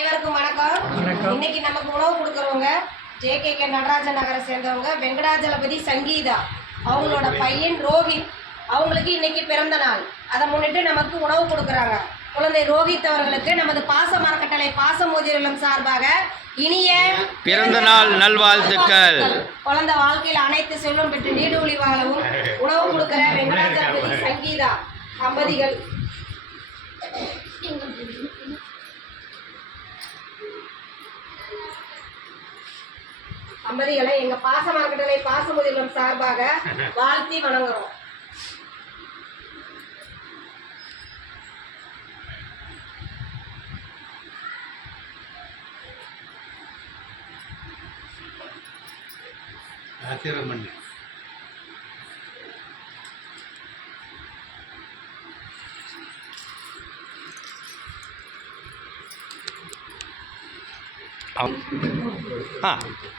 அனைவருக்கும் வணக்கம். இன்னைக்கு நமக்கு உணவு கொடுக்குறவங்க JKK நடராஜன் நகரை சேர்ந்தவங்க வெங்கடாஜலபதி சங்கீதா, அவங்களோட பையன் ரோஹித். அவங்களுக்கு இன்னைக்கு பிறந்த நாள். அதை முன்னிட்டு நமக்கு உணவு கொடுக்குறாங்க. குழந்தை ரோஹித் அவர்களுக்கு நமது பாச மரக்கட்டளை பாசமோதிரம் சார்பாக இனிய பிறந்த நாள் நல்வாழ்த்துக்கள். குழந்தை வாழ்க்கையில் அனைத்து செல்வம் பெற்று நீடூழி வாழவும் உணவு கொடுக்குற வெங்கடாஜலபதி சங்கீதா தம்பதிகள். தம்பதிகளை எங்க பாச மரக்கட்டளை பாசமுதிரம் சார்பாக வாழ்த்தி வணங்குறோம்.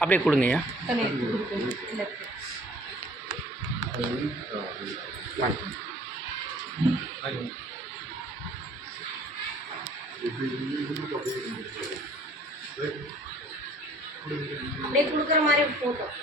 அப்படியே கொடுங்கய்யா. அப்படியே கொடுக்குற மாதிரி போட்டோம்.